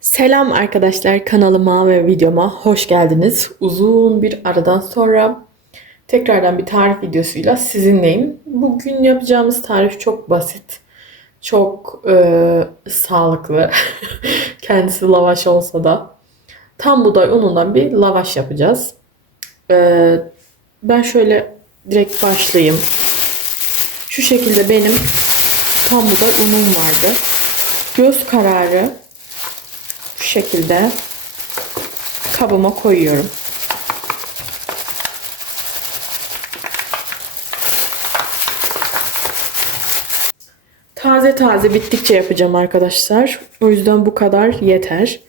Selam arkadaşlar kanalıma ve videoma hoş geldiniz. Uzun bir aradan sonra tekrardan bir tarif videosuyla sizinleyim. Bugün yapacağımız tarif çok basit. Çok e, sağlıklı. Kendisi lavaş olsa da. Tam buğday unundan bir lavaş yapacağız. E, ben şöyle direkt başlayayım. Şu şekilde benim tam buğday unum vardı. Göz kararı şu şekilde kabıma koyuyorum. Taze taze bittikçe yapacağım arkadaşlar. O yüzden bu kadar yeter.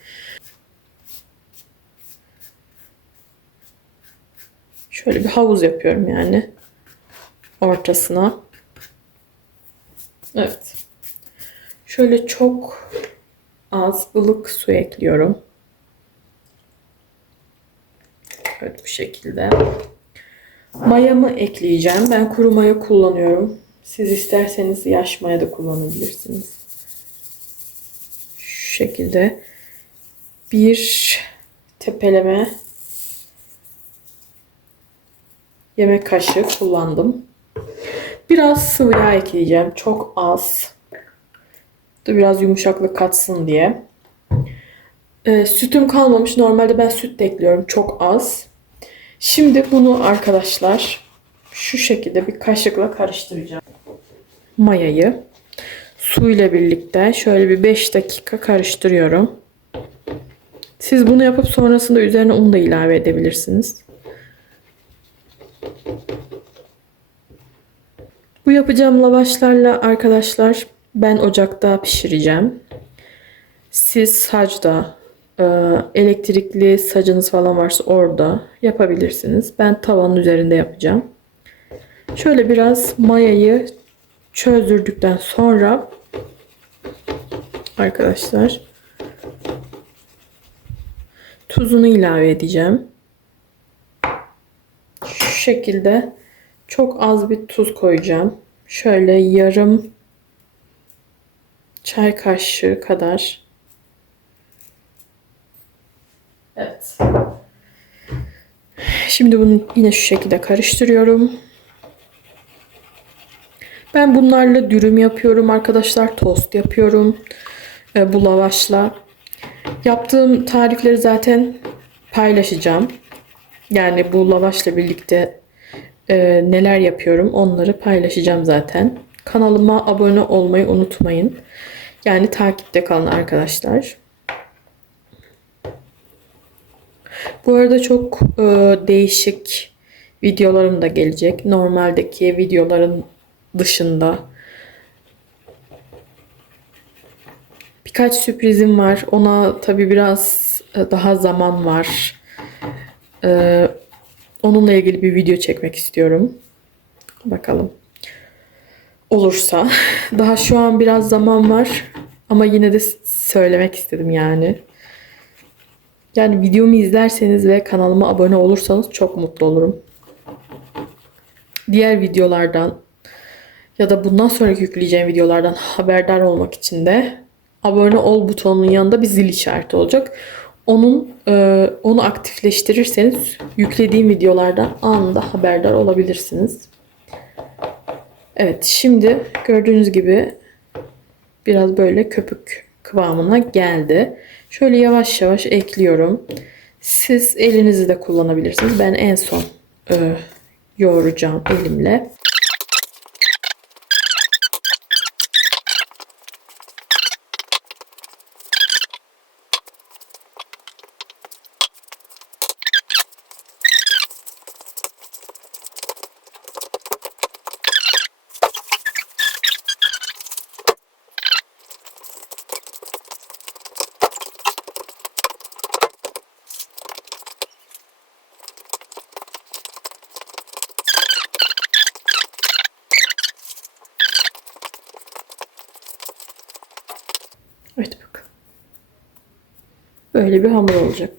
Şöyle bir havuz yapıyorum yani. Ortasına. Evet. Şöyle çok az ılık su ekliyorum. Evet bu şekilde. Mayamı ekleyeceğim. Ben kuru maya kullanıyorum. Siz isterseniz yaş maya da kullanabilirsiniz. Şu şekilde bir tepeleme yemek kaşığı kullandım. Biraz sıvı yağ ekleyeceğim. Çok az da biraz yumuşaklık katsın diye. Ee, sütüm kalmamış. Normalde ben süt de ekliyorum. Çok az. Şimdi bunu arkadaşlar şu şekilde bir kaşıkla karıştıracağım. Mayayı su ile birlikte şöyle bir 5 dakika karıştırıyorum. Siz bunu yapıp sonrasında üzerine un da ilave edebilirsiniz. Bu yapacağım lavaşlarla arkadaşlar ben ocakta pişireceğim. Siz sacda, e, elektrikli sacınız falan varsa orada yapabilirsiniz. Ben tavanın üzerinde yapacağım. Şöyle biraz mayayı çözdürdükten sonra arkadaşlar tuzunu ilave edeceğim. Şu şekilde çok az bir tuz koyacağım. Şöyle yarım çay kaşığı kadar. Evet. Şimdi bunu yine şu şekilde karıştırıyorum. Ben bunlarla dürüm yapıyorum arkadaşlar. Tost yapıyorum. E, bu lavaşla. Yaptığım tarifleri zaten paylaşacağım. Yani bu lavaşla birlikte e, neler yapıyorum onları paylaşacağım zaten. Kanalıma abone olmayı unutmayın. Yani takipte kalın arkadaşlar. Bu arada çok e, değişik videolarım da gelecek. Normaldeki videoların dışında. Birkaç sürprizim var. Ona tabi biraz e, daha zaman var. E, onunla ilgili bir video çekmek istiyorum. Bakalım olursa. Daha şu an biraz zaman var. Ama yine de söylemek istedim yani. Yani videomu izlerseniz ve kanalıma abone olursanız çok mutlu olurum. Diğer videolardan ya da bundan sonraki yükleyeceğim videolardan haberdar olmak için de abone ol butonunun yanında bir zil işareti olacak. Onun e, onu aktifleştirirseniz yüklediğim videolardan anında haberdar olabilirsiniz. Evet şimdi gördüğünüz gibi biraz böyle köpük kıvamına geldi. Şöyle yavaş yavaş ekliyorum. Siz elinizi de kullanabilirsiniz. Ben en son e, yoğuracağım elimle. Evet bak. Böyle bir hamur olacak.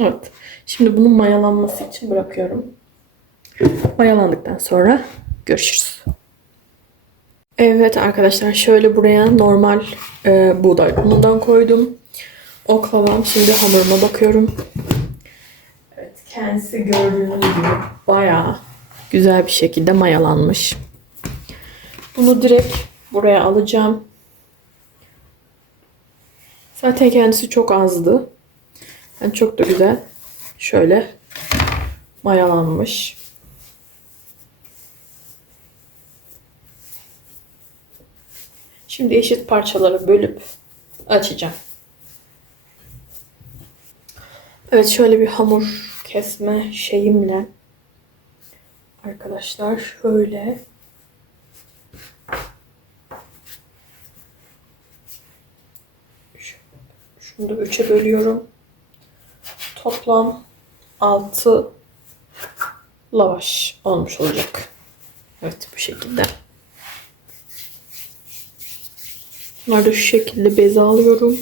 Evet. Şimdi bunun mayalanması için bırakıyorum. Mayalandıktan sonra görüşürüz. Evet arkadaşlar şöyle buraya normal e, buğday unundan koydum. Oklavam. Şimdi hamuruma bakıyorum. Kendisi gördüğünüz gibi bayağı güzel bir şekilde mayalanmış. Bunu direkt buraya alacağım. Zaten kendisi çok azdı. Yani çok da güzel. Şöyle mayalanmış. Şimdi eşit parçalara bölüp açacağım. Evet şöyle bir hamur kesme şeyimle arkadaşlar şöyle şunu da üçe bölüyorum. Toplam 6 lavaş olmuş olacak. Evet bu şekilde. Bunları da şu şekilde beze alıyorum.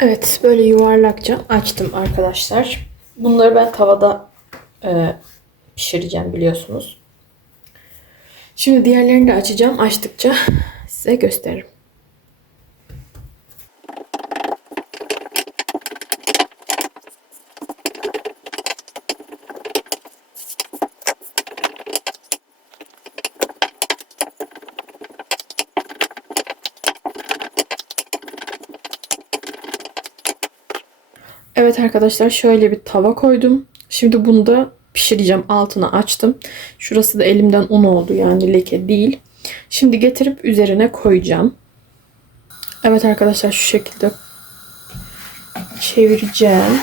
Evet böyle yuvarlakça açtım arkadaşlar. Bunları ben tavada e, pişireceğim biliyorsunuz. Şimdi diğerlerini de açacağım. Açtıkça size gösteririm. Evet arkadaşlar şöyle bir tava koydum. Şimdi bunu da pişireceğim. Altını açtım. Şurası da elimden un oldu yani leke değil. Şimdi getirip üzerine koyacağım. Evet arkadaşlar şu şekilde çevireceğim.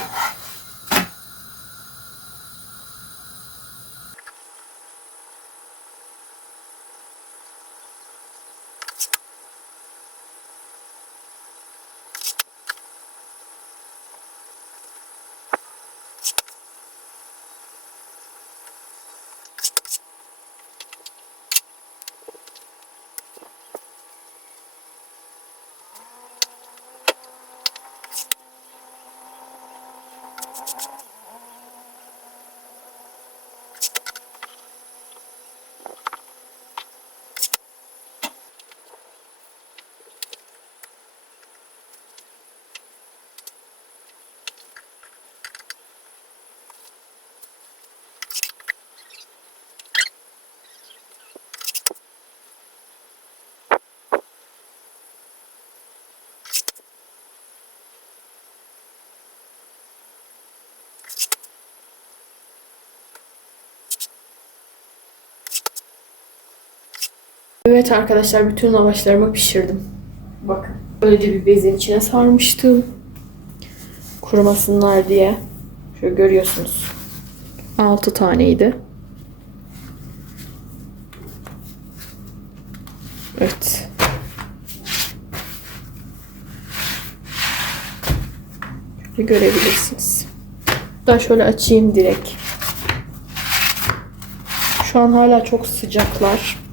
Evet arkadaşlar bütün lavaşlarımı pişirdim. Bakın. Böylece bir bezin içine sarmıştım. Kurumasınlar diye. Şöyle görüyorsunuz. 6 taneydi. Evet. Şöyle görebilirsiniz. Ben şöyle açayım direkt. Şu an hala çok sıcaklar.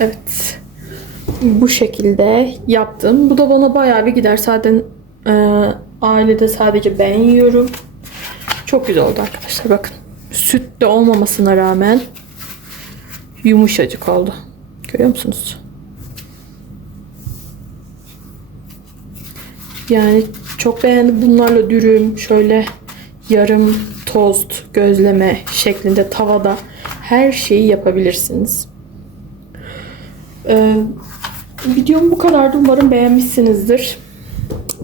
Evet. Bu şekilde yaptım. Bu da bana bayağı bir gider. Zaten e, ailede sadece ben yiyorum. Çok güzel oldu arkadaşlar. Bakın. Süt de olmamasına rağmen yumuşacık oldu. Görüyor musunuz? Yani çok beğendim. Bunlarla dürüm, şöyle yarım tost, gözleme şeklinde tavada her şeyi yapabilirsiniz. Ee, videom bu kadardı. Umarım beğenmişsinizdir.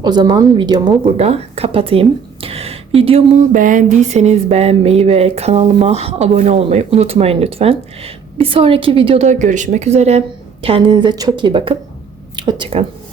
O zaman videomu burada kapatayım. Videomu beğendiyseniz beğenmeyi ve kanalıma abone olmayı unutmayın lütfen. Bir sonraki videoda görüşmek üzere. Kendinize çok iyi bakın. Hoşçakalın.